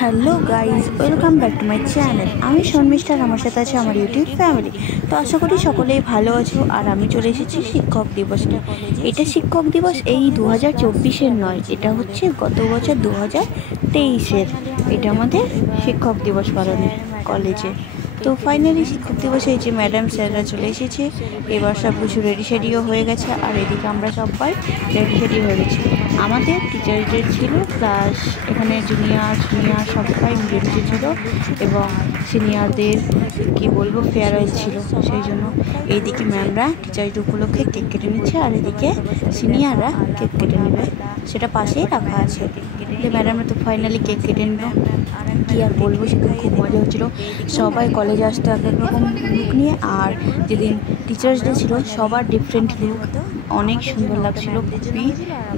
Hello guys, welcome back to my channel. আমি শর্মিষ্ঠা, আমার সাথে আছে আমার ইউটিউব ফ্যামিলি। তো আশা করি সকলেই ভালো আছো। আর আমি চলে এসেছি শিক্ষক দিবস নিয়ে। এটা শিক্ষক দিবস এই 2024-এর নয়, এটা হচ্ছে গত বছর 2023-এর। এটা আমাদের শিক্ষক দিবস পালনের কলেজে। তো ফাইনালি শিক্ষক দিবসে এই যে ম্যাডাম স্যাররা চলে এসেছে। এবার সব কিছু রেডি শেডিও হয়ে গেছে। আর এদিকে আমরা সবাই রেডি শেডি হয়ে গেছি। আমাদের টিচারদের ছিল প্লাস এখানে জুনিয়র সিনিয়র সবাই মিলেমিশে ছিল, এবং সিনিয়রদের কি বলবো ফেয়ারওয়েল ছিল। সেই জন্য এইদিকে ম্যামরা টিচারদের উপলক্ষে কেক কেটে নিচ্ছে, আর এদিকে সিনিয়ররা কেক কেটে নেবে, সেটা পাশেই রাখা আছে। ম্যাডামরা তো ফাইনালি কেক কেটে নিল। কী আর বলবো, সেখানে খুব মজা হচ্ছিলো। সবাই কলেজে আসতো এক এক রকম লুক নিয়ে, আর যেদিন টিচার্স ডে ছিল সবার ডিফারেন্ট লুক, অনেক সুন্দর লাগছিলো খুবই।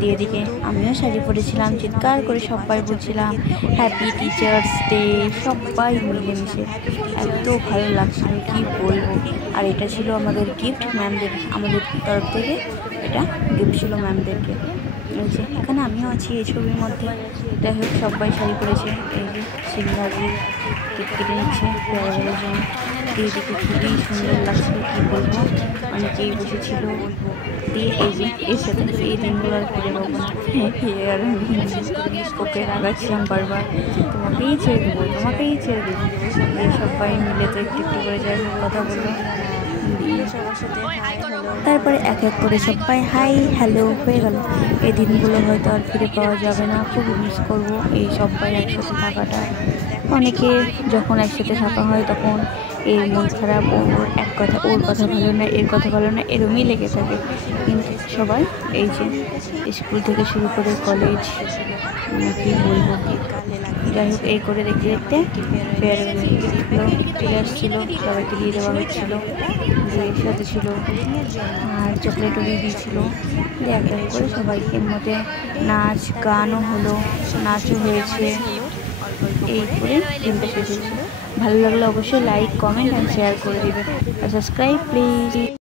দিয়ে দিকে আমিও শাড়ি পরেছিলাম, চিৎকার করে সবাই বলছিলাম হ্যাপি টিচার্স ডে, সবাই মিলেমিশে এত ভালো লাগছিলো কি বলবো। আর এটা ছিল আমাদের গিফট ম্যামদের, আমাদের তরফ থেকে এটা গিফট ছিল ম্যামদেরকে। এই যে এখানে আমিও আছি এই ছবির মধ্যে। যাই হোক, সবাই শাড়ি পরেছে। এই যে সিংহাজি কেক কেটে নিচ্ছে ফেয়ারওয়েলের জন্য। দিকে খুবই সুন্দর লাগছিল কী বলবো, অনেকেই বসেছিল। দিয়ে এই যে এর সাথে এই দিনগুলো আর ফিরে পাবো না। আর ওকে রাগাচ্ছিলাম বারবার, তোমাকেই ছেড়ে দেবো, তোমাকেই ছেড়ে দেবো। এই সবাই মিলে তো একটু একটু করে যাই হোক কথা বললো। তারপরে এক এক করে সবাই হাই হ্যালো হয়ে গেল। এই দিনগুলো হয়তো আর ফিরে পাওয়া যাবে না, খুব মিস করবো এই সবাই একসাথে থাকাটা। অনেকে যখন একসাথে থাকা হয় তখন এর মন খারাপ, ওর এক কথা, ওর কথা ভালো না, এর কথা ভালো না, এরমই লেগে থাকে। কিন্তু সবাই এই যে স্কুল থেকে শুরু করে কলেজ, কী বলবো, যাই হোক এই করে দেখতে দেখতে ফেয়ারওয়েল গিফটগুলো চলে আসছিলো, সবাইকে দিয়ে দেওয়া হচ্ছিলো। দিয়ে সাথে ছিল আর চকলেটও দিয়ে দিয়েছিল। দিয়ে এক এক করে সবাইকে মধ্যে নাচ গানও হলো, নাচও হয়েছে। এই করে দিনটা শেষ হয়েছিল। ভালো লাগলে অবশ্যই লাইক কমেন্ট অ্যান্ড শেয়ার করে দেবে, আর সাবস্ক্রাইব প্লিজ।